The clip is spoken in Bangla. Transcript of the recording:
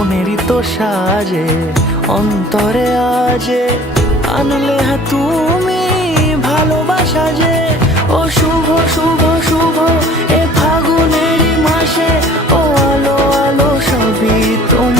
মনেরই তো সাজে অন্তরে আজে আনলে তুমি ভালোবাসা যে। ও শুভ শুভ শুভ এ ফাগুনেরই মাসে, ও আলো আলো সবই তোমার।